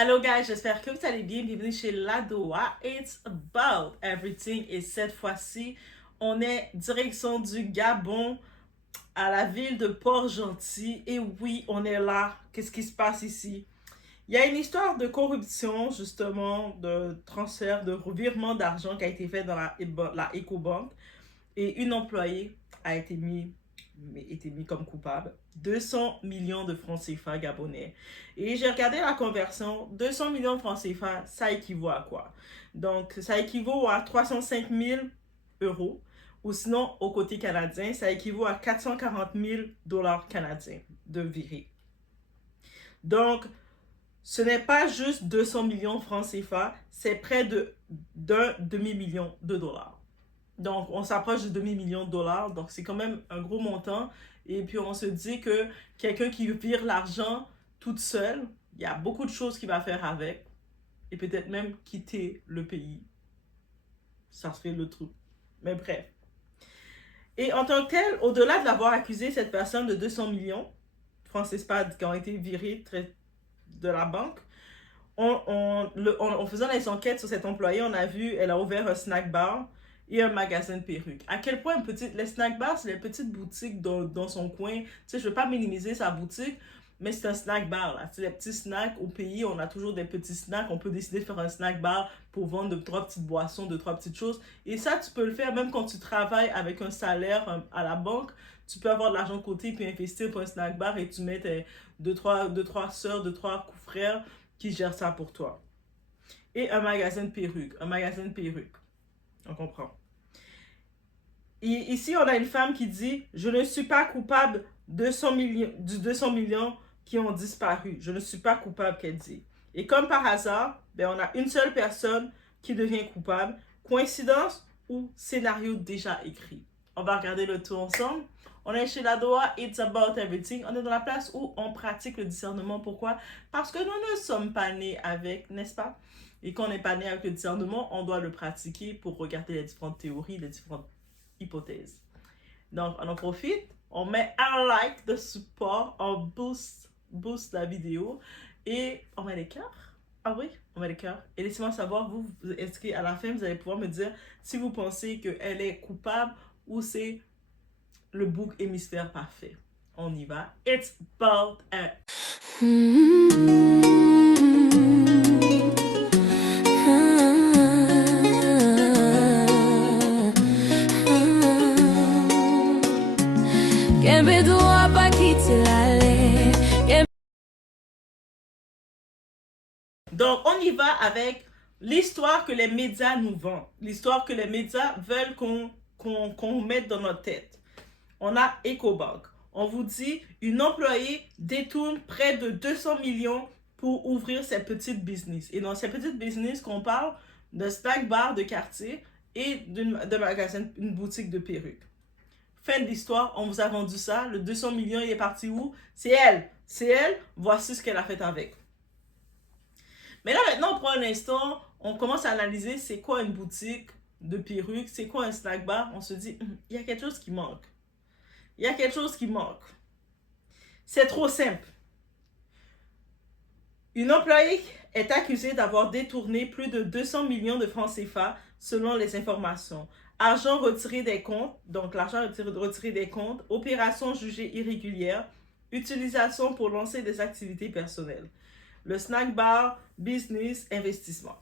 Hello guys, j'espère que vous allez bien. Bienvenue chez Ladoa. It's about everything. Et cette fois-ci, on est direction du Gabon à la ville de Port-Gentil. Et oui, on est là. Qu'est-ce qui se passe ici? Il y a une histoire de corruption, justement, de transfert, de revirement d'argent qui a été fait dans la EcoBank. Et une employée a été mis comme coupable. 200 millions de francs CFA gabonais. Et j'ai regardé la conversion. 200 millions de francs CFA, ça équivaut à quoi? Donc, ça équivaut à 305 000 euros. Ou sinon, au côté canadien, ça équivaut à 440 000 dollars canadiens de virée. Donc, ce n'est pas juste 200 millions de francs CFA, c'est près d'un demi-million de dollars. Donc, on s'approche de demi-million de dollars. Donc, c'est quand même un gros montant. Et puis, on se dit que quelqu'un qui vire l'argent toute seule, il y a beaucoup de choses qu'il va faire avec. Et peut-être même quitter le pays. Ça serait le truc. Mais bref. Et en tant que tel, au-delà de l'avoir accusé, cette personne de 200 millions, francs CFA qui ont été virés de la banque, en faisant les enquêtes sur cette employée, on a vu, elle a ouvert un snack bar et un magasin de perruques. À quel point les snack bars, c'est les petites boutiques dans son coin. Tu sais, je ne veux pas minimiser sa boutique, mais c'est un snack bar, là. C'est les petits snacks. Au pays, on a toujours des petits snacks. On peut décider de faire un snack bar pour vendre 2, 3 petites boissons, 2, 3 petites choses. Et ça, tu peux le faire même quand tu travailles avec un salaire à la banque. Tu peux avoir de l'argent de côté puis investir pour un snack bar et tu mets tes 2, 3 soeurs, 2, 3 frères qui gèrent ça pour toi. Et un magasin de perruques. Un magasin de perruques. On comprend. Et ici, on a une femme qui dit « Je ne suis pas coupable du 200 millions qui ont disparu. Je ne suis pas coupable », qu'elle dit. Et comme par hasard, ben, on a une seule personne qui devient coupable. Coïncidence ou scénario déjà écrit? On va regarder le tout ensemble. On est chez Ladoa, It's About Everything. On est dans la place où on pratique le discernement. Pourquoi? Parce que nous ne sommes pas nés avec, n'est-ce pas? Et quand on n'est pas né avec le discernement, on doit le pratiquer pour regarder les différentes théories, les différentes hypothèses. Donc, on en profite, on met un like de support, on booste la vidéo et on met les cœurs. Ah oui, on met les cœurs. Et laissez-moi savoir, est-ce qu'à la fin, vous allez pouvoir me dire si vous pensez qu'elle est coupable ou c'est le bouc hémisphère parfait. On y va. It's about a... Donc, on y va avec l'histoire que les médias nous vendent. L'histoire que les médias veulent qu'on mette dans notre tête. On a EcoBank. On vous dit, une employée détourne près de 200 millions pour ouvrir ses petites business. Et dans ces petites business qu'on parle de snack bar de quartier et de magasin, une boutique de perruques. Fin de l'histoire, on vous a vendu ça. Le 200 millions, il est parti où? C'est elle. C'est elle. Voici ce qu'elle a fait avec. Mais là, maintenant, on prend un instant, on commence à analyser c'est quoi une boutique de perruques, c'est quoi un snack bar. On se dit, il y a quelque chose qui manque. Il y a quelque chose qui manque. C'est trop simple. Une employée est accusée d'avoir détourné plus de 200 millions de francs CFA selon les informations. Argent retiré des comptes, donc l'argent retiré des comptes, opération jugée irrégulière, utilisation pour lancer des activités personnelles. Le snack bar, business, investissement.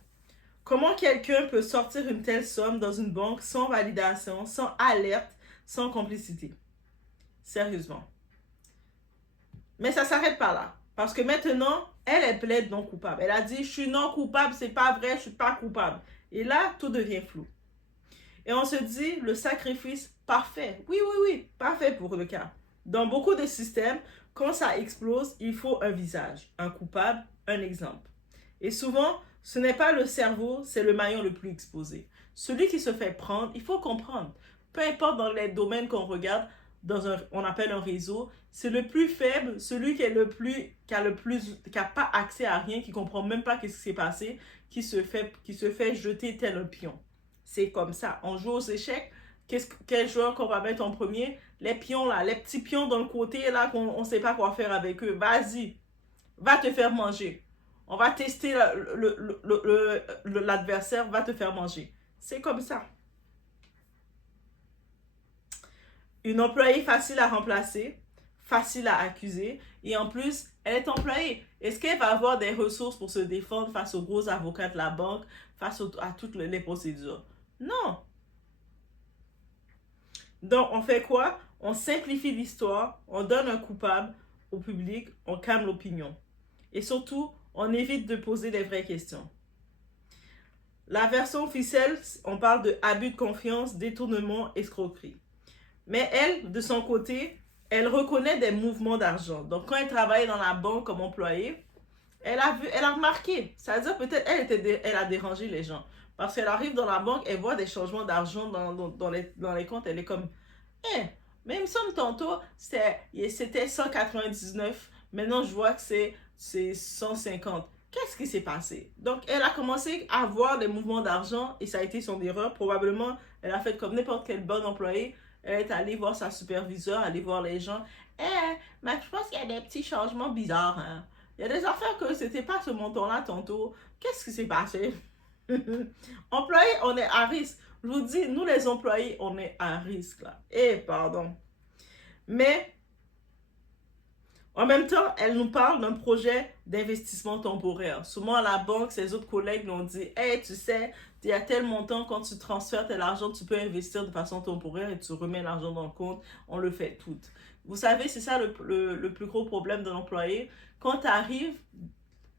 Comment quelqu'un peut sortir une telle somme dans une banque sans validation, sans alerte, sans complicité? Sérieusement. Mais ça ne s'arrête pas là. Parce que maintenant, elle plaide non coupable. Elle a dit, je suis non coupable, c'est pas vrai, je suis pas coupable. Et là, tout devient flou. Et on se dit, le sacrifice parfait. Oui, oui, oui, parfait pour le cas. Dans beaucoup de systèmes, quand ça explose, il faut un visage, un coupable, un exemple. Et souvent, ce n'est pas le cerveau, c'est le maillon le plus exposé. Celui qui se fait prendre, il faut comprendre. Peu importe dans les domaines qu'on regarde, on appelle un réseau, c'est le plus faible, celui qui a pas accès à rien, qui comprend même pas ce qui s'est passé, qui se fait jeter tel un pion. C'est comme ça. On joue aux échecs. Quel joueur qu'on va mettre en premier? Les pions là, les petits pions dans le côté là qu'on ne sait pas quoi faire avec eux. Vas-y, va te faire manger. On va tester l'adversaire, va te faire manger. C'est comme ça. Une employée facile à remplacer, facile à accuser, et en plus, elle est employée. Est-ce qu'elle va avoir des ressources pour se défendre face aux gros avocats de la banque, face à toutes les procédures? Non. Donc, on fait quoi? On simplifie l'histoire, on donne un coupable au public, on calme l'opinion. Et surtout, on évite de poser les vraies questions. La version officielle, on parle de abus de confiance, détournement, escroquerie. Mais elle, de son côté, elle reconnaît des mouvements d'argent. Donc, quand elle travaillait dans la banque comme employée, elle a remarqué. C'est-à-dire, peut-être, elle a dérangé les gens. Parce qu'elle arrive dans la banque, elle voit des changements d'argent dans les comptes. Elle est comme, eh, mais il me semble tantôt, c'était 199. Maintenant, je vois que c'est 150. Qu'est-ce qui s'est passé? Donc, elle a commencé à voir des mouvements d'argent et ça a été son erreur. Probablement, elle a fait comme n'importe quel bon employé. Elle est allée voir sa superviseure, allée voir les gens. Eh, mais je pense qu'il y a des petits changements bizarres. Hein. Il y a des affaires que c'était pas ce montant-là tantôt. Qu'est-ce qui s'est passé? Employés, on est à risque. Je vous dis, nous les employés, on est à risque là. Eh, pardon. Mais en même temps, elle nous parle d'un projet d'investissement temporaire. Souvent à la banque, ses autres collègues lui ont dit, hey, tu sais, il y a tel montant, quand tu transfères tel argent, tu peux investir de façon temporaire et tu remets l'argent dans le compte. On le fait tout. Vous savez, c'est ça le plus gros problème de l'employé. Quand tu arrives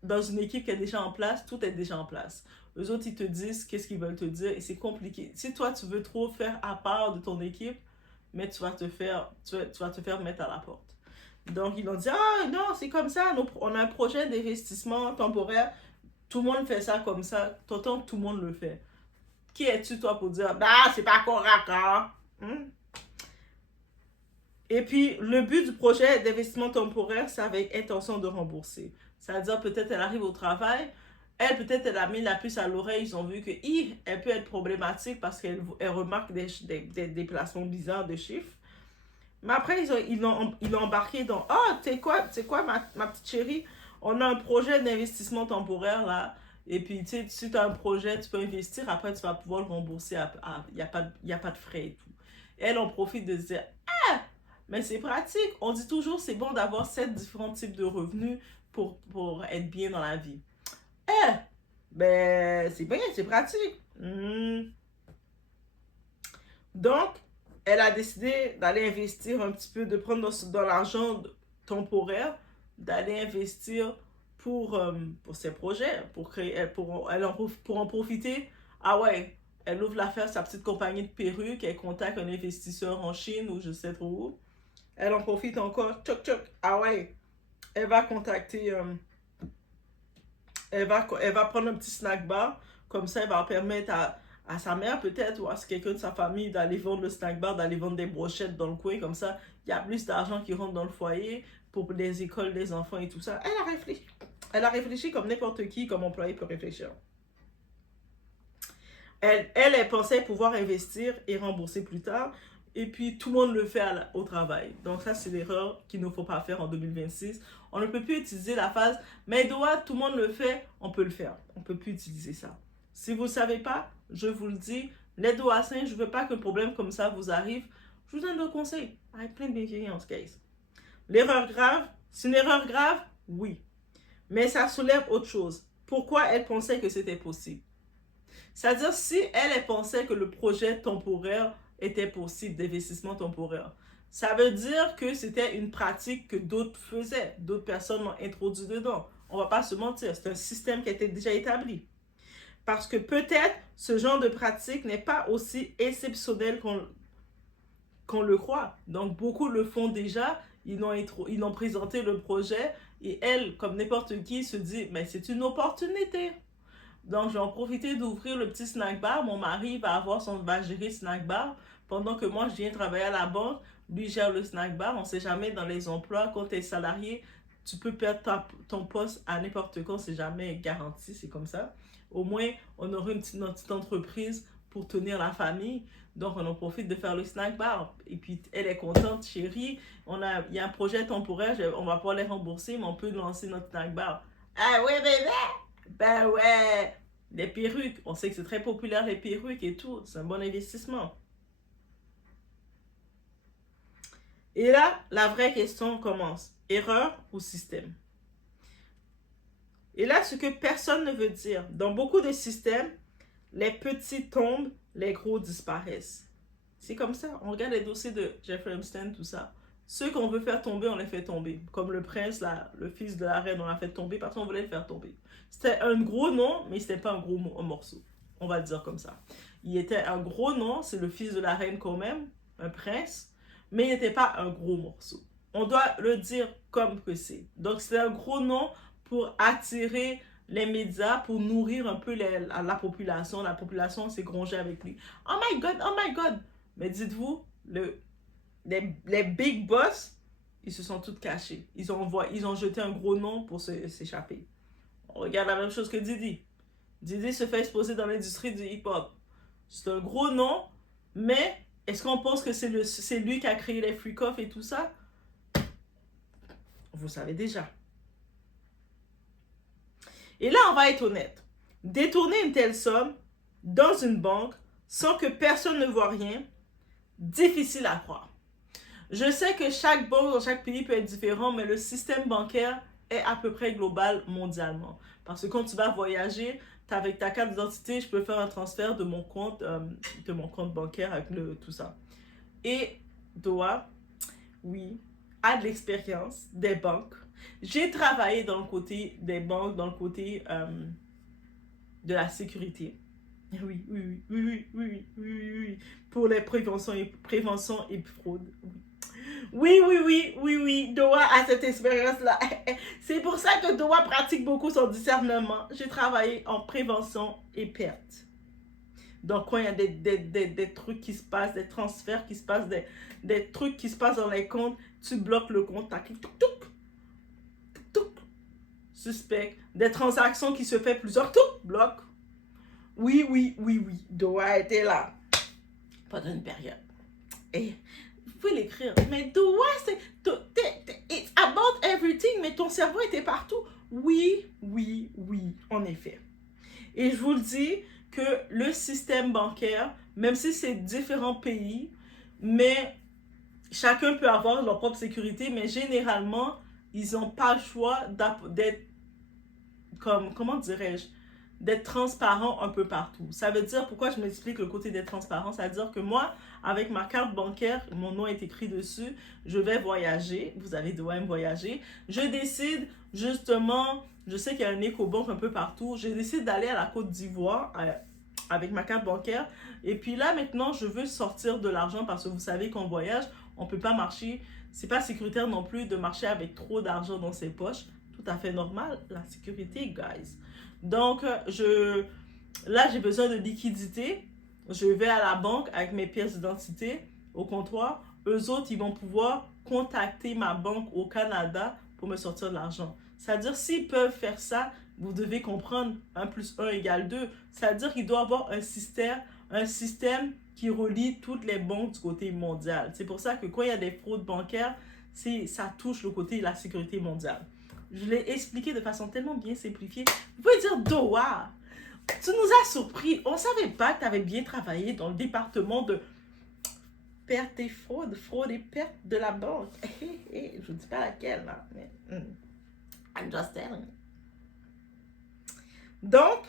dans une équipe qui est déjà en place, tout est déjà en place. Eux autres, ils te disent qu'est-ce qu'ils veulent te dire et c'est compliqué. Si toi, tu veux trop faire à part de ton équipe, mais tu vas te faire mettre à la porte. Donc, ils ont dit, ah non, c'est comme ça, on a un projet d'investissement temporaire, tout le monde fait ça comme ça, t'entends que tout le monde le fait. Qui es-tu, toi, pour dire, bah, c'est pas correct, hein? Et puis, le but du projet d'investissement temporaire, c'est avec intention de rembourser. C'est-à-dire, peut-être elle arrive au travail, peut-être elle a mis la puce à l'oreille, ils ont vu que, elle peut être problématique parce qu'elle remarque des déplacements bizarres de chiffres. Mais après, ils l'ont embarqué dans, tu sais quoi, ma petite chérie, on a un projet d'investissement temporaire là. Et puis, tu sais, si tu as un projet, tu peux investir, après, tu vas pouvoir le rembourser. Il n'y a pas de frais et tout. Et elle en profite de se dire, mais c'est pratique. On dit toujours c'est bon d'avoir 7 différents types de revenus pour être bien dans la vie. Ben, c'est bien, c'est pratique. Donc, elle a décidé d'aller investir un petit peu, de prendre dans l'argent temporaire, d'aller investir pour ses projets, pour en profiter. Ah ouais, elle ouvre l'affaire, sa petite compagnie de perruques, elle contacte un investisseur en Chine ou je sais trop où. Elle en profite encore. Tchoc, tchoc. Ah ouais. Elle va contacter. Elle va prendre un petit snack bar. Comme ça, elle va permettre à sa mère peut-être ou à quelqu'un de sa famille d'aller vendre le snack bar, d'aller vendre des brochettes dans le coin. Comme ça, il y a plus d'argent qui rentre dans le foyer pour les écoles des enfants et tout ça. Elle a réfléchi. Elle a réfléchi comme n'importe qui, comme employé peut réfléchir. Elle pensait pouvoir investir et rembourser plus tard. Et puis, tout le monde le fait au travail. Donc, ça, c'est l'erreur qu'il ne faut pas faire en 2026. On ne peut plus utiliser la phrase « mais doigt, tout le monde le fait, on peut le faire ». On ne peut plus utiliser ça. Si vous ne savez pas, je vous le dis, les doigts sains, je ne veux pas qu'un problème comme ça vous arrive. Je vous donne un conseil. Avec plein de bienveillance, guys. L'erreur grave, c'est une erreur grave? Oui. Mais ça soulève autre chose. Pourquoi elle pensait que c'était possible? C'est-à-dire, si elle pensait que le projet temporaire était possible, d'investissement temporaire, ça veut dire que c'était une pratique que d'autres faisaient, d'autres personnes l'ont introduit dedans. On ne va pas se mentir, c'est un système qui était déjà établi. Parce que peut-être ce genre de pratique n'est pas aussi exceptionnel qu'on le croit. Donc, beaucoup le font déjà, ils ont présenté le projet et elle, comme n'importe qui, se dit, mais c'est une opportunité. Donc, je vais en profiter d'ouvrir le petit snack bar. Mon mari va gérer le snack bar pendant que moi, je viens travailler à la banque. Lui gère le snack bar. On ne sait jamais dans les emplois, quand tu es salarié, tu peux perdre ton poste à n'importe quand. C'est jamais garanti, c'est comme ça. Au moins, on aura une petite entreprise pour tenir la famille. Donc, on en profite de faire le snack bar. Et puis, elle est contente, chérie. Il y a un projet temporaire, on va pouvoir les rembourser, mais on peut lancer notre snack bar. Ah ouais, bébé! Ben ouais! Les perruques, on sait que c'est très populaire, les perruques et tout. C'est un bon investissement. Et là, la vraie question commence. Erreur ou système? Et là, ce que personne ne veut dire, dans beaucoup de systèmes, les petits tombent, les gros disparaissent. C'est comme ça. On regarde les dossiers de Jeffrey Epstein, tout ça. Ceux qu'on veut faire tomber, on les fait tomber. Comme le prince, là, le fils de la reine, on l'a fait tomber parce qu'on voulait le faire tomber. C'était un gros nom, mais c'était pas un gros morceau. On va le dire comme ça. Il était un gros nom, c'est le fils de la reine quand même, un prince, mais il n'était pas un gros morceau. On doit le dire comme que c'est. Donc c'est un gros nom pour attirer les médias, pour nourrir un peu la population. La population s'est grongée avec lui. Oh my God, oh my God. Mais dites-vous, les big boss, ils se sont tous cachés. Ils ont jeté un gros nom pour s'échapper. On regarde la même chose que Didi. Didi se fait exposer dans l'industrie du hip-hop. C'est un gros nom, mais est-ce qu'on pense que c'est lui qui a créé les freak-off et tout ça? Vous savez déjà. Et là, on va être honnête. Détourner une telle somme dans une banque sans que personne ne voit rien, difficile à croire. Je sais que chaque banque dans chaque pays peut être différent, mais le système bancaire est à peu près global mondialement. Parce que quand tu vas voyager, avec ta carte d'identité, je peux faire un transfert de mon compte bancaire avec tout ça. Et Doha, oui, a de l'expérience des banques. J'ai travaillé dans le côté des banques, dans le côté de la sécurité. Oui, oui, oui, oui, oui, oui, oui, oui. Pour les préventions et fraude. Oui, oui, oui, oui, oui. Doha a cette expérience-là. C'est pour ça que Doha pratique beaucoup son discernement. J'ai travaillé en prévention et perte. Donc, quand il y a des trucs qui se passent, des transferts qui se passent, des trucs qui se passent dans les comptes, tu bloques le compte, t'as cliqué, suspect. Des transactions qui se fait plusieurs, bloc. Oui, oui, oui, oui. Doha était là pendant une période. Et vous pouvez l'écrire. Mais Doha, it's about everything, mais ton cerveau était partout. Oui, oui, oui, en effet. Et je vous le dis que le système bancaire, même si c'est différents pays, mais chacun peut avoir leur propre sécurité, mais généralement, ils n'ont pas le choix d'être, comment dirais-je, d'être transparent un peu partout. Ça veut dire, pourquoi je m'explique le côté d'être transparent, ça veut dire que moi, avec ma carte bancaire, mon nom est écrit dessus, je vais voyager, vous avez droit de voyager, je décide justement, je sais qu'il y a un Ecobank un peu partout, je décide d'aller à la Côte d'Ivoire avec ma carte bancaire, et puis là maintenant, je veux sortir de l'argent parce que vous savez qu'en voyage, on ne peut pas marcher, c'est pas sécuritaire non plus de marcher avec trop d'argent dans ses poches, tout à fait normal, la sécurité, guys. Donc, là, j'ai besoin de liquidité. Je vais à la banque avec mes pièces d'identité au comptoir. Eux autres, ils vont pouvoir contacter ma banque au Canada pour me sortir de l'argent. C'est-à-dire, s'ils peuvent faire ça, vous devez comprendre 1 plus 1 égale 2. C'est-à-dire qu'il doit y avoir un système qui relie toutes les banques du côté mondial. C'est pour ça que quand il y a des fraudes bancaires, ça touche le côté de la sécurité mondiale. Je l'ai expliqué de façon tellement bien simplifiée. Vous pouvez dire Doha, tu nous as surpris. On ne savait pas que tu avais bien travaillé dans le département de perte et fraude et perte de la banque. Je ne dis pas laquelle, là, mais I'm just telling. Donc,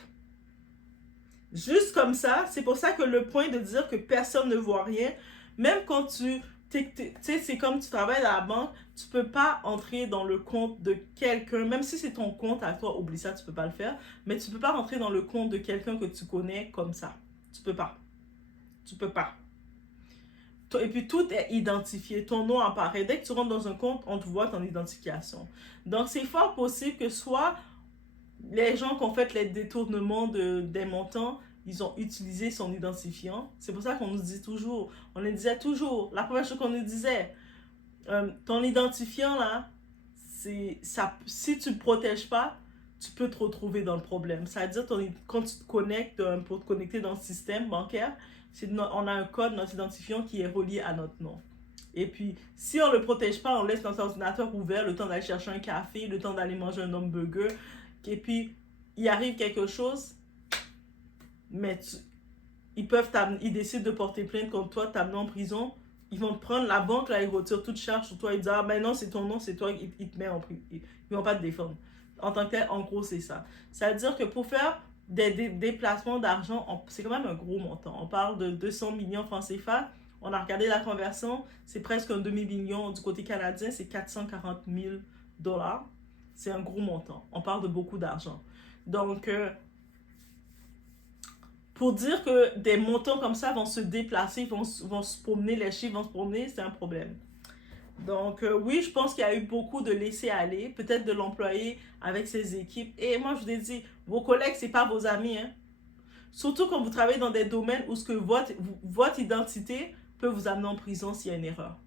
juste comme ça, c'est pour ça que le point de dire que personne ne voit rien, même quand tu sais, c'est comme tu travailles à la banque, tu peux pas entrer dans le compte de quelqu'un, même si c'est ton compte à toi, oublie ça, tu peux pas le faire, mais tu peux pas rentrer dans le compte de quelqu'un que tu connais comme ça. Tu peux pas. Tu peux pas. Et puis tout est identifié, ton nom apparaît. Dès que tu rentres dans un compte, on te voit ton identification. Donc c'est fort possible que soit les gens qui ont fait les détournements des montants, ils ont utilisé son identifiant. C'est pour ça qu'on nous dit toujours, on le disait toujours, la première chose qu'on nous disait, ton identifiant là, ça, si tu ne le protèges pas, tu peux te retrouver dans le problème. C'est-à-dire, quand tu te connectes pour te connecter dans le système bancaire, on a un code, notre identifiant qui est relié à notre nom. Et puis, si on ne le protège pas, on laisse notre ordinateur ouvert le temps d'aller chercher un café, le temps d'aller manger un hamburger, et puis il arrive quelque chose, mais ils décident de porter plainte contre toi, t'amener en prison, ils vont te prendre la banque, là, ils retirent toute charge sur toi, ils disent, ah ben non, c'est ton nom, c'est toi, ils te mettent en prison, ils vont pas te défendre. En tant que tel, en gros, c'est ça. Ça veut dire que pour faire des déplacements d'argent, c'est quand même un gros montant. On parle de 200 millions francs CFA. On a regardé la conversion, c'est presque un demi-million du côté canadien, c'est 440 000 dollars. C'est un gros montant. On parle de beaucoup d'argent. Donc, pour dire que des montants comme ça vont se déplacer, vont se promener, les chiffres vont se promener, c'est un problème. Donc, oui, je pense qu'il y a eu beaucoup de laisser-aller, peut-être de l'employé avec ses équipes. Et moi, je vous ai dit, vos collègues, c'est pas vos amis, hein. Surtout quand vous travaillez dans des domaines où ce que votre identité peut vous amener en prison s'il y a une erreur.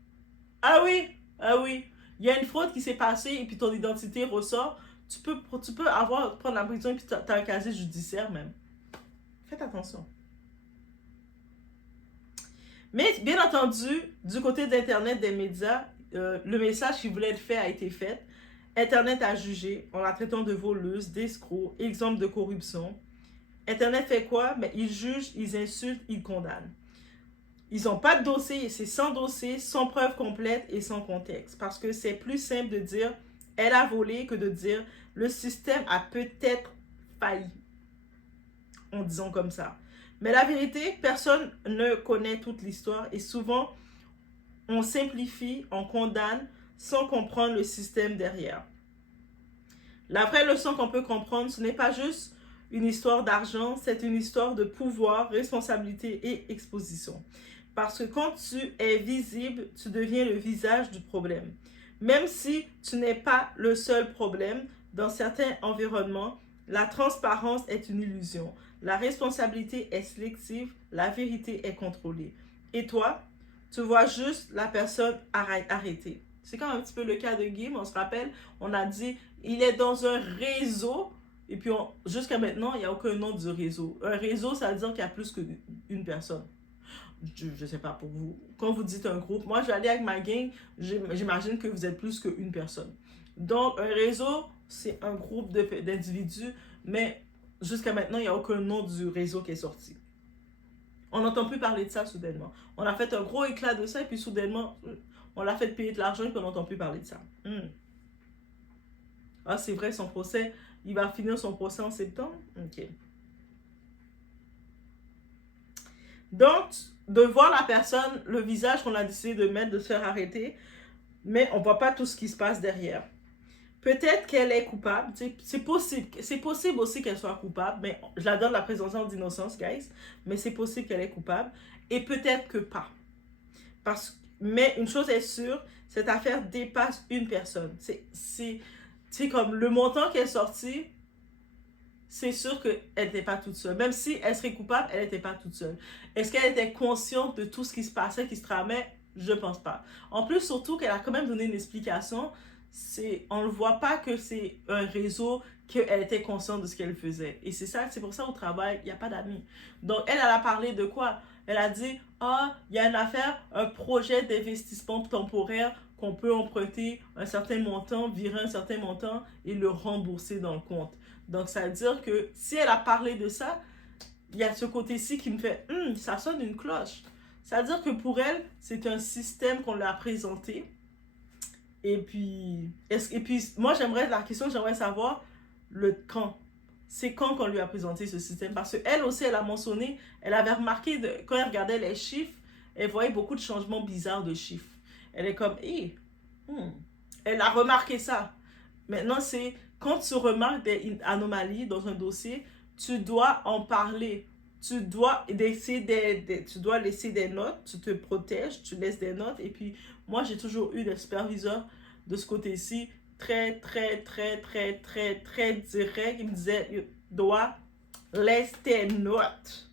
Ah oui, ah oui. Il y a une fraude qui s'est passée et puis ton identité ressort. Tu peux prendre la prison et puis tu as un casier judiciaire même. Faites attention. Mais bien entendu, du côté d'Internet, des médias, le message qui voulait être fait a été fait. Internet a jugé en la traitant de voleuse, d'escroc, exemple de corruption. Internet fait quoi? Mais ils jugent, ils insultent, ils condamnent. Ils n'ont pas de dossier, c'est sans dossier, sans preuve complète et sans contexte. Parce que c'est plus simple de dire elle a volé que de dire le système a peut-être failli. En disant comme ça. Mais la vérité, personne ne connaît toute l'histoire et souvent on simplifie, on condamne sans comprendre le système derrière. La vraie leçon qu'on peut comprendre, ce n'est pas juste une histoire d'argent, c'est une histoire de pouvoir, responsabilité et exposition. Parce que quand tu es visible, tu deviens le visage du problème. Même si tu n'es pas le seul problème, dans certains environnements, la transparence est une illusion. La responsabilité est sélective, la vérité est contrôlée. Et toi, tu vois juste la personne arrêtée. C'est comme un petit peu le cas de Guy, on se rappelle, on a dit, il est dans un réseau, et puis jusqu'à maintenant, il n'y a aucun nom du réseau. Un réseau, ça veut dire qu'il y a plus qu'une personne. Je ne sais pas pour vous. Quand vous dites un groupe, moi je vais aller avec ma gang, j'imagine que vous êtes plus qu'une personne. Donc un réseau, c'est un groupe d'individus, mais jusqu'à maintenant, il n'y a aucun nom du réseau qui est sorti. On n'entend plus parler de ça soudainement. On a fait un gros éclat de ça et puis soudainement, on l'a fait payer de l'argent et puis on n'entend plus parler de ça. Ah, c'est vrai, son procès, il va finir son procès en septembre? Ok. Donc, de voir la personne, le visage qu'on a décidé de mettre, de se faire arrêter, mais on ne voit pas tout ce qui se passe derrière. Peut-être qu'elle est coupable, c'est possible aussi qu'elle soit coupable, mais je la donne la présomption d'innocence, guys, mais c'est possible qu'elle est coupable, et peut-être que pas. Mais une chose est sûre, cette affaire dépasse une personne. C'est comme le montant qui est sorti, c'est sûr qu'elle n'était pas toute seule. Même si elle serait coupable, elle n'était pas toute seule. Est-ce qu'elle était consciente de tout ce qui se passait, qui se tramait? Je pense pas. En plus, surtout qu'elle a quand même donné une explication. On ne voit pas que c'est un réseau, qu'elle était consciente de ce qu'elle faisait. Et c'est pour ça au travail, il n'y a pas d'amis. Donc, elle a parlé de quoi? Elle a dit, il y a une affaire, un projet d'investissement temporaire qu'on peut emprunter un certain montant, virer un certain montant et le rembourser dans le compte. Donc, ça veut dire que si elle a parlé de ça, il y a ce côté-ci qui me fait, ça sonne une cloche. Ça veut dire que pour elle, c'est un système qu'on lui a présenté. Et puis moi, j'aimerais savoir le quand. C'est quand qu'on lui a présenté ce système. Parce qu'elle aussi, elle a mentionné, elle avait remarqué, quand elle regardait les chiffres, elle voyait beaucoup de changements bizarres de chiffres. Elle est comme, elle a remarqué ça. Maintenant, c'est quand tu remarques des anomalies dans un dossier, tu dois en parler. Tu dois laisser des notes, tu te protèges, tu laisses des notes. Et puis, moi, j'ai toujours eu des superviseurs de ce côté-ci, très direct. Il me disait, Doa, laisse tes notes.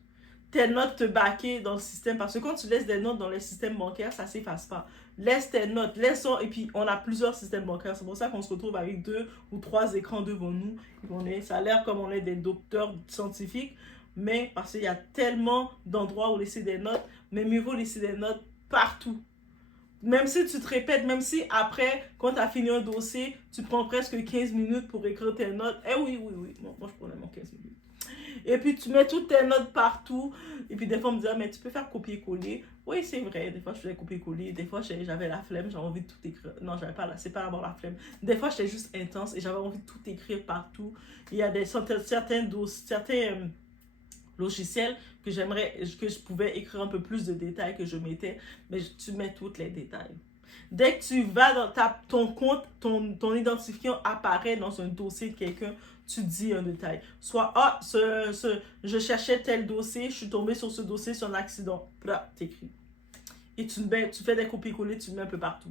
Tes notes te baquer dans le système. Parce que quand tu laisses des notes dans les systèmes bancaires, ça ne s'efface pas. Laisse tes notes, et puis on a plusieurs systèmes bancaires. C'est pour ça qu'on se retrouve avec 2 ou 3 écrans devant nous. Ça a l'air comme on est des docteurs scientifiques, mais parce qu'il y a tellement d'endroits où laisser des notes, mais mieux vaut laisser des notes partout. Même si tu te répètes, même si après, quand tu as fini un dossier, tu prends presque 15 minutes pour écrire tes notes. Eh oui, oui, oui. Bon, moi, je prenais mon 15 minutes. Et puis, tu mets toutes tes notes partout. Et puis, des fois, on me disait, mais tu peux faire copier-coller. Oui, c'est vrai. Des fois, je faisais copier-coller. Des fois, j'avais la flemme. J'avais envie de tout écrire. Non, j'avais pas c'est pas avoir la flemme. Des fois, j'étais juste intense et j'avais envie de tout écrire partout. Il y a certains logiciels que que je pouvais écrire un peu plus de détails que je mettais. Mais tu mets tous les détails. Dès que tu vas dans ton compte, ton identifiant apparaît dans un dossier de quelqu'un, tu dis un détail. Soit, ah, je cherchais tel dossier, je suis tombé sur ce dossier, c'est un accident. Là, t'écris. Et tu fais des copier-coller, tu mets un peu partout.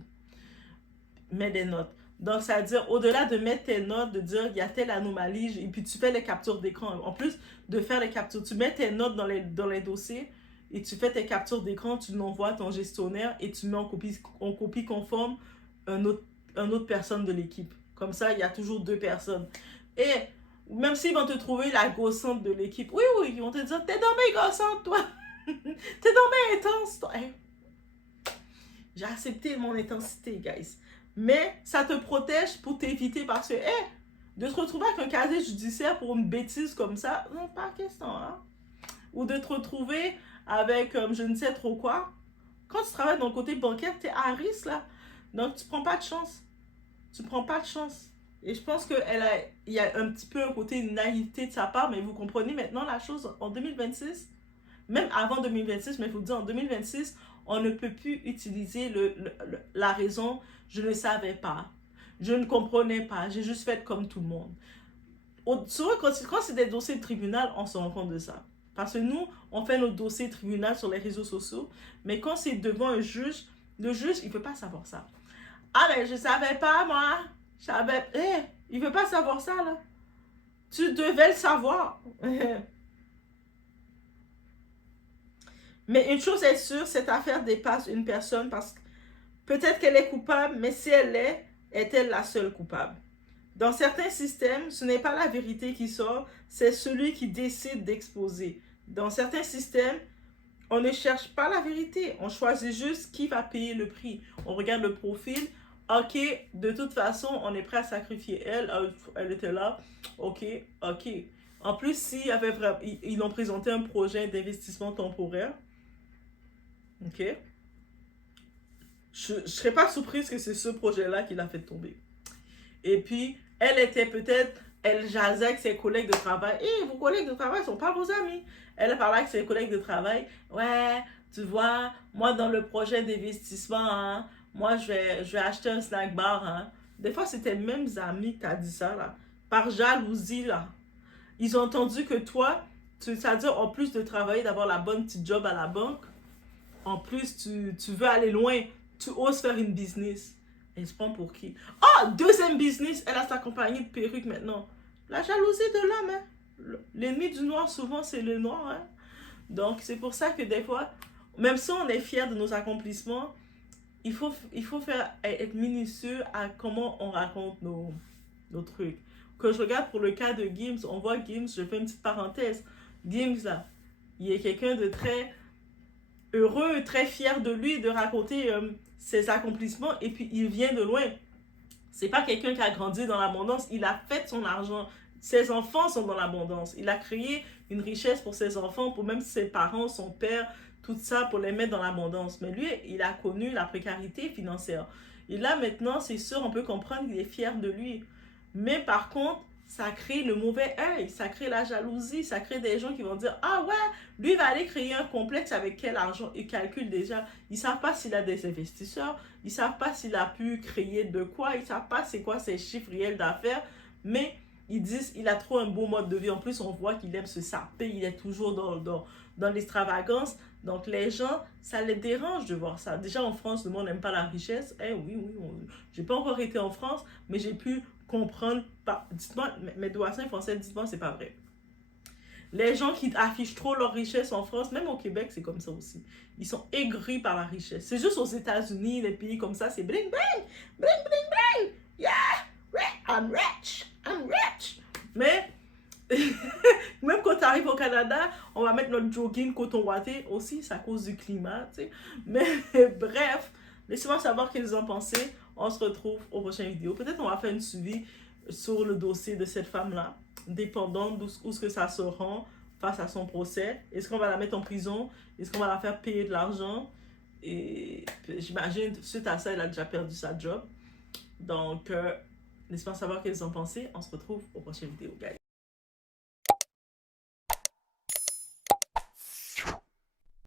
Mets des notes. Donc, ça veut dire, au-delà de mettre tes notes, de dire, il y a telle anomalie, et puis tu fais les captures d'écran. En plus de faire les captures, tu mets tes notes dans les dossiers, et tu fais tes captures d'écran, tu l'envoies à ton gestionnaire, et tu mets en copie conforme un autre personne de l'équipe. Comme ça, il y a toujours 2 personnes. Et même s'ils vont te trouver la gossante de l'équipe, oui, oui, ils vont te dire, t'es dans mes gossante, toi. T'es dans mes intense, toi. Hey. J'ai accepté mon intensité, guys. Mais ça te protège pour t'éviter parce que, de te retrouver avec un casier judiciaire pour une bêtise comme ça, non, pas question, hein. Ou de te retrouver avec je ne sais trop quoi. Quand tu travailles dans le côté bancaire, tu es à risque, là. Donc, tu prends pas de chance. Tu prends pas de chance. Et je pense qu'il y a un petit peu un côté une naïveté de sa part, mais vous comprenez maintenant la chose en 2026, même avant 2026, mais il faut dire en 2026, on ne peut plus utiliser la raison « je ne savais pas »,« je ne comprenais pas »,« j'ai juste fait comme tout le monde ». Souvent, quand c'est des dossiers de tribunal, on se rend compte de ça. Parce que nous, on fait nos dossiers de tribunal sur les réseaux sociaux, mais quand c'est devant un juge, le juge, il ne peut pas savoir ça. Ah, mais je ne savais pas, moi. Il ne veut pas savoir ça, là. Tu devais le savoir. Mais une chose est sûre, cette affaire dépasse une personne parce que peut-être qu'elle est coupable, mais si elle l'est, est-elle la seule coupable? Dans certains systèmes, ce n'est pas la vérité qui sort, c'est celui qui décide d'exposer. Dans certains systèmes, on ne cherche pas la vérité, on choisit juste qui va payer le prix. On regarde le profil, ok, de toute façon, on est prêt à sacrifier elle, elle était là, ok, ok. En plus, ils ont présenté un projet d'investissement temporaire, ok, je ne serais pas surprise que c'est ce projet-là qui l'a fait tomber. Et puis, elle était peut-être, elle jasait avec ses collègues de travail. Et vos collègues de travail ne sont pas vos amis. Elle parlait avec ses collègues de travail. Ouais, tu vois, moi dans le projet d'investissement, hein, moi je vais acheter un snack bar. Hein. Des fois, c'était les mêmes amis qui t'ont dit ça, là. Par jalousie, là. Ils ont entendu que toi, c'est-à-dire en plus de travailler, d'avoir la bonne petite job à la banque, en plus, tu veux aller loin. Tu oses faire une business. Elle se prend pour qui? Oh, deuxième business. Elle a sa compagnie de perruques maintenant. La jalousie de l'homme. Hein? L'ennemi du noir, souvent, c'est le noir. Hein? Donc, c'est pour ça que des fois, même si on est fier de nos accomplissements, il faut être minutieux à comment on raconte nos trucs. Quand je regarde pour le cas de Gims, on voit Gims, je fais une petite parenthèse. Gims, là, il est quelqu'un de très heureux, très fier de lui, de raconter ses accomplissements, et puis il vient de loin. C'est pas quelqu'un qui a grandi dans l'abondance, il a fait son argent. Ses enfants sont dans l'abondance. Il a créé une richesse pour ses enfants, pour même ses parents, son père, tout ça, pour les mettre dans l'abondance. Mais lui, il a connu la précarité financière. Et là, maintenant, c'est sûr, on peut comprendre qu'il est fier de lui. Mais par contre, ça crée le mauvais œil, ça crée la jalousie, ça crée des gens qui vont dire « Ah ouais, lui va aller créer un complexe avec quel argent ?» Ils calculent déjà. Ils ne savent pas s'il a des investisseurs, ils ne savent pas s'il a pu créer de quoi, ils ne savent pas c'est quoi ses chiffres réels d'affaires, mais ils disent il a trop un beau mode de vie. En plus, on voit qu'il aime se saper, il est toujours dans l'extravagance. Donc les gens, ça les dérange de voir ça. Déjà en France, le monde n'aime pas la richesse. Eh oui, oui, j'ai pas encore été en France, mais j'ai pu comprendre. Dites-moi, mes doigts français, dites-moi, c'est pas vrai. Les gens qui affichent trop leur richesse en France, même au Québec, c'est comme ça aussi. Ils sont aigris par la richesse. C'est juste aux États-Unis, les pays comme ça, c'est bling bling, bling bling bling. Yeah, I'm rich, I'm rich. Mais même quand tu arrives au Canada, on va mettre notre jogging coton ouaté aussi, c'est à cause du climat, tu sais. Mais bref, Laissez-moi savoir ce que vous en pensez. On se retrouve aux prochaines vidéos. Peut-être on va faire une suivi sur le dossier de cette femme-là, dépendant d'où ce que ça se rend face à son procès. Est-ce qu'on va la mettre en prison? Est-ce qu'on va la faire payer de l'argent? Et j'imagine, suite à ça, elle a déjà perdu sa job. Donc, laissez-moi savoir ce que vous en pensez. On se retrouve aux prochaines vidéos, guys.